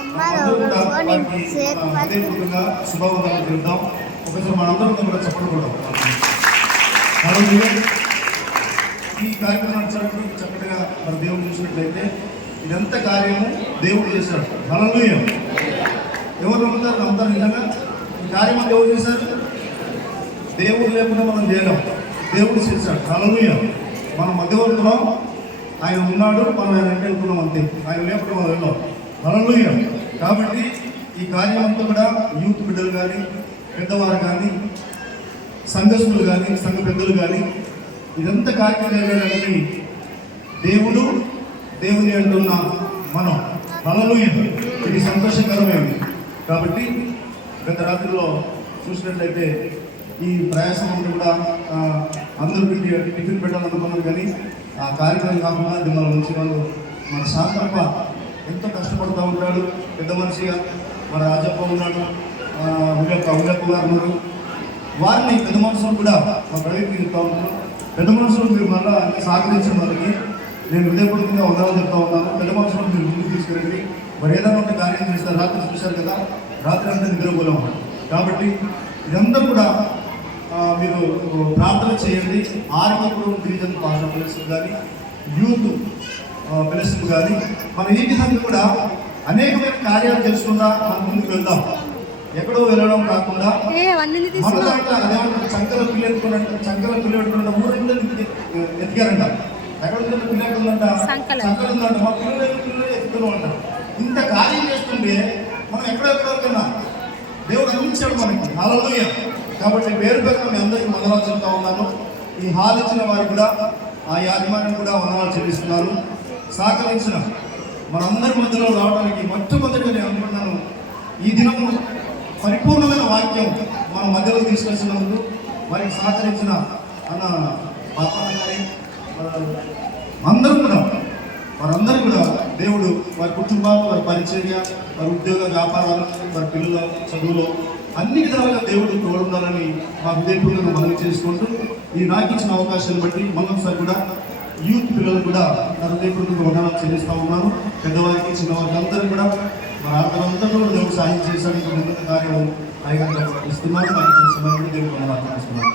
అందరూ కూడా వారికి హృదయపూర్వకంగా శుభవందనాలు తెలుద్దాం. ఒకసారి మనందరం కూడా చెప్పకూడదు. ఈ కార్యక్రమం నడిచినప్పుడు చక్కగా మన దేవుడు చూసినట్లయితే ఇదంతా కార్యము దేవుడు చేశాడు. హల్లెలూయా. ఎవరు నమ్ముతారు? నమ్ముతారు నిజంగా. ఈ కార్యము ఎవరు చేశారు? దేవుడు లేకుండా మనం చేయలేం. దేవుడు చేశాడు. హల్లెలూయా. మనం మధ్యవర్తులం, ఆయన ఉన్నాడు, మనం ఆయన వెంట వెళ్తున్నాం అంతే. ఆయన లేకుండా మనం వెళ్ళాం. హల్లెలూయా. కాబట్టి ఈ కార్యం అంతా కూడా యూత్ బిడ్డలు కానీ, పెద్దవారు కానీ, సంఘస్థులు కానీ, సంఘ పెద్దలు కానీ ఇదంతా కార్యక్రమం జరగాలని దేవుని అంటున్న మనం. హల్లెలూయా. ఇది సంతోషకరమైంది. కాబట్టి గత రాత్రిలో చూసినట్లయితే ఈ ప్రయాసం అంతా కూడా అందరూ టిఫిన్ పెట్టాలనుకున్నారు, కానీ ఆ కార్యక్రమం కాకుండా మిమ్మల్ని ఉంచిన వాళ్ళు మన శాంతప్ప ఎంతో కష్టపడుతూ ఉంటాడు. పెద్ద మనిషిగా మన రాజప్ప ఉన్నాడు, ఉల్లప్ప గారు ఉన్నారు. వారిని పెద్ద మనుషులు కూడా మా ప్రవీణ్ చెప్తా ఉంటాను. పెద్ద మనుషులు మీరు మళ్ళీ సహకరించిన వాళ్ళకి నేను హృదయపూర్వకంగా ఉండాలని చెప్తా ఉన్నాను. పెద్ద మనుషులు మీరు ముందుకు తీసుకెళ్ళండి. మరి ఏదైనా ఒక కార్యం చేస్తారు. రాత్రి చూశారు కదా, రాత్రి అంతా నిద్రపోలేం. కాబట్టి ఇదంతా కూడా మీరు ప్రార్థన చేయండి. ఆర్మపురం గిరిజన భాష ఫెలోషిప్ కానీ, యూత్ ఫెలోషిప్ కానీ, మనం ఈ విధంగా కూడా అనేకమైన కార్యాలు చేసుకుంటా మనం ముందుకు వెళ్దాం. ఎక్కడో వెళ్ళడం కాకుండా మన దాంట్లో అదేమంటారు, చంకల పిల్ల పెట్టుకున్నట్టు ఊరంతా ఎదిగారంట. ఎక్కడ పిల్ల ఎక్కడుందంట, చంకలు ఉందంట. మా పిల్లలు ఎత్తుకున్నాం అంట. ఇంత కార్యం చేస్తుంటే మనం ఎక్కడెక్కడో కన్నా దేవుడు అందించాడు మనకి. హల్లెలూయా. కాబట్టి పేరు మీ అందరికీ వందనాలు చెప్తా ఉన్నాను. ఈ హాల్ ఇచ్చిన వారికి కూడా, ఆ యాజమాన్యం కూడా వందనాలు చెల్లిస్తున్నారు. సహకరించిన మనందరి మధ్యలో రావడానికి మొట్టమొదటిగా నేను అనుకుంటున్నాను, ఈ దినము పరిపూర్ణమైన వాక్యం మన మధ్యలో తీసుకొచ్చినందుకు వారికి సహకరించిన అన్న పాపన్న గారి వారందరూ కూడా దేవుడు వారి కుటుంబాలు, వారి పరిచర్య, వారి ఉద్యోగ వ్యాపారాలు, వారి పిల్లల చదువులో అన్ని విధాలుగా దేవుడు తోడుండాలని మా హృదయపూర్వకంగా మనవి చేసుకుంటూ ఈ నాకు ఇచ్చిన అవకాశాన్ని బట్టి మళ్ళొకసారి కూడా యూత్ పిల్లలు కూడా నా హృదయపూర్వకంగా వందనాలు చెల్లిస్తూ ఉన్నాను. పెద్దవారికి, చిన్నవారికి అందరూ కూడా మన ఆటలందరూ కూడా దేవుడు సాయం చేశాడు. ఇంకా ముందు కార్యం ఆయన ఇస్తున్నాను. నాకు ఇచ్చిన సమయం కూడా దేవుడు వందనాలు చేస్తున్నాను.